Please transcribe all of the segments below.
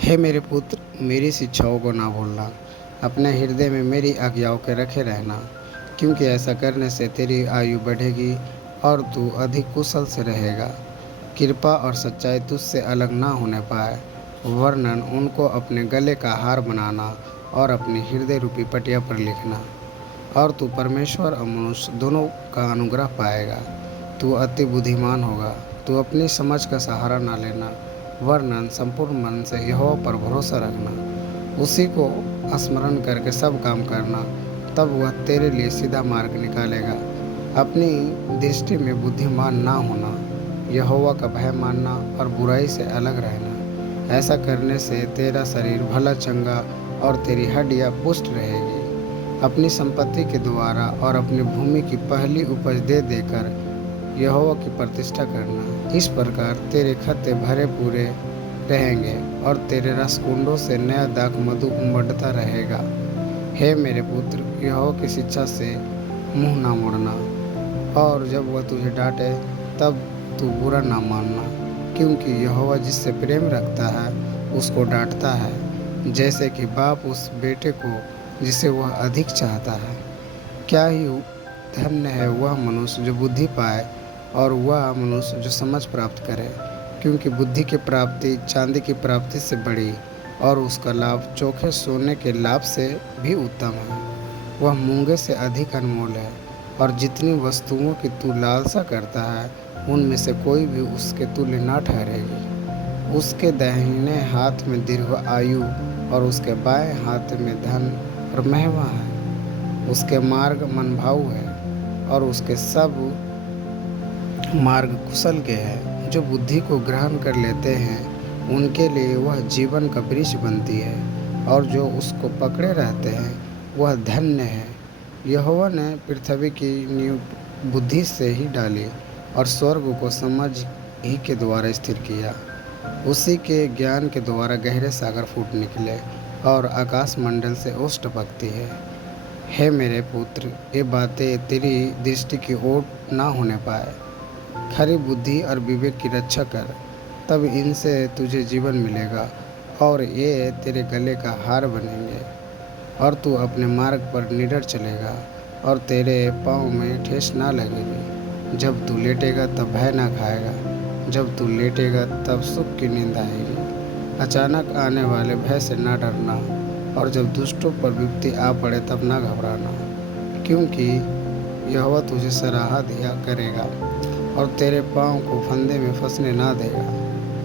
हे मेरे पुत्र, मेरी शिक्षाओं को ना भूलना, अपने हृदय में मेरी आज्ञाओं के रखे रहना, क्योंकि ऐसा करने से तेरी आयु बढ़ेगी और तू अधिक कुशल से रहेगा। कृपा और सच्चाई तुझसे अलग ना होने पाए, वरन उनको अपने गले का हार बनाना और अपनी हृदय रूपी पटिया पर लिखना, और तू परमेश्वर और मनुष्य दोनों का अनुग्रह पाएगा। तू अति बुद्धिमान होगा। तू अपनी समझ का सहारा ना लेना, वरन संपूर्ण मन से यहोवा पर भरोसा रखना। उसी को स्मरण करके सब काम करना, तब वह तेरे लिए सीधा मार्ग निकालेगा। अपनी दृष्टि में बुद्धिमान ना होना, यहोवा का भय मानना और बुराई से अलग रहना। ऐसा करने से तेरा शरीर भला चंगा और तेरी हड्डियाँ पुष्ट रहेगी। अपनी संपत्ति के द्वारा और अपनी भूमि की पहली उपज दे देकर यहोवा की प्रतिष्ठा करना। इस प्रकार तेरे खत्ते भरे पूरे रहेंगे और तेरे रसकुंडों से नया दाख मधु उमड़ता रहेगा। हे मेरे पुत्र, यहोवा की शिक्षा से मुंह ना मोड़ना, और जब वह तुझे डांटे तब तू बुरा ना मानना, क्योंकि यहोवा जिससे प्रेम रखता है उसको डांटता है, जैसे कि बाप उस बेटे को जिसे वह अधिक चाहता है। क्या ही धन्य है वह मनुष्य जो बुद्धि पाए और वह मनुष्य जो समझ प्राप्त करे, क्योंकि बुद्धि की प्राप्ति चांदी की प्राप्ति से बड़ी और उसका लाभ चोखे सोने के लाभ से भी उत्तम है। वह मूंगे से अधिक अनमोल है, और जितनी वस्तुओं की तू लालसा करता है उनमें से कोई भी उसके तुल्य ना ठहरेगी। उसके दाहिने हाथ में दीर्घ आयु और उसके बाएं हाथ में धन और महिमा है। उसके मार्ग मनभाऊ है और उसके सब मार्ग कुशल के हैं। जो बुद्धि को ग्रहण कर लेते हैं उनके लिए वह जीवन का वृक्ष बनती है, और जो उसको पकड़े रहते हैं वह धन्य है। यहोवा ने पृथ्वी की नींव बुद्धि से ही डाली और स्वर्ग को समझ ही के द्वारा स्थिर किया। उसी के ज्ञान के द्वारा गहरे सागर फूट निकले और आकाश मंडल से ओस टपकती है। हे मेरे पुत्र, ये बातें तेरी दृष्टि की ओट ना होने पाए। खरी बुद्धि और विवेक की रक्षा कर, तब इनसे तुझे जीवन मिलेगा और ये तेरे गले का हार बनेंगे, और तू अपने मार्ग पर निडर चलेगा और तेरे पाँव में ठेस ना लगेगी। जब तू लेटेगा तब भय ना खाएगा, जब तू लेटेगा तब सुख की नींद आएगी। अचानक आने वाले भय से ना डरना, और जब दुष्टों पर विपत्ति आ पड़े तब ना घबराना, क्योंकि यहोवा तुझे सराहा दिया करेगा और तेरे पाँव को फंदे में फंसने ना देगा।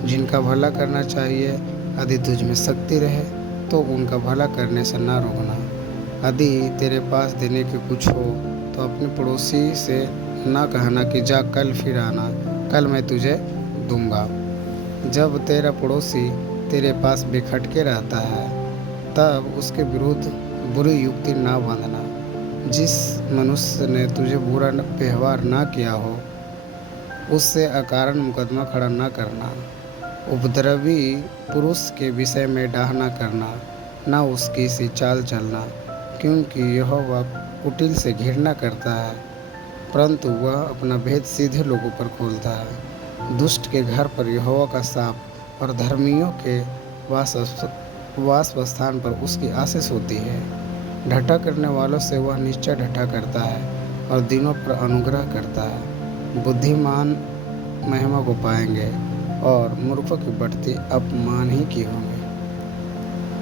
जिनका भला करना चाहिए, यदि तुझ में शक्ति रहे तो उनका भला करने से ना रोकना। यदि तेरे पास देने के कुछ हो तो अपने पड़ोसी से ना कहना कि जा कल फिर आना, कल मैं तुझे दूंगा। जब तेरा पड़ोसी तेरे पास बेखटके रहता है तब उसके विरुद्ध बुरी युक्ति ना बांधना। जिस मनुष्य ने तुझे बुरा व्यवहार ना किया हो उससे अकारण मुकदमा खड़ा ना करना। उपद्रवी पुरुष के विषय में डाह ना करना, ना उसकी सी चाल चलना, क्योंकि यहोवा कुटिल से घृणा करता है, परंतु वह अपना भेद सीधे लोगों पर खोलता है। दुष्ट के घर पर यहोवा का शाप और धर्मियों के वास स्थान पर उसकी आशीष होती है। ढट्ठा करने वालों से वह निश्चय ढट्ठा करता है और दिनों पर अनुग्रह करता है। बुद्धिमान महिमा को पाएंगे और मूर्खों की बढ़ती अपमान ही की होंगे।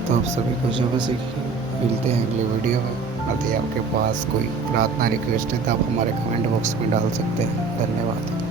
तो आप सभी को जब सीखिए, मिलते हैं अगले वीडियो में। यदि आपके पास कोई प्रार्थना रिक्वेस्ट है तो आप हमारे कमेंट बॉक्स में डाल सकते हैं। धन्यवाद।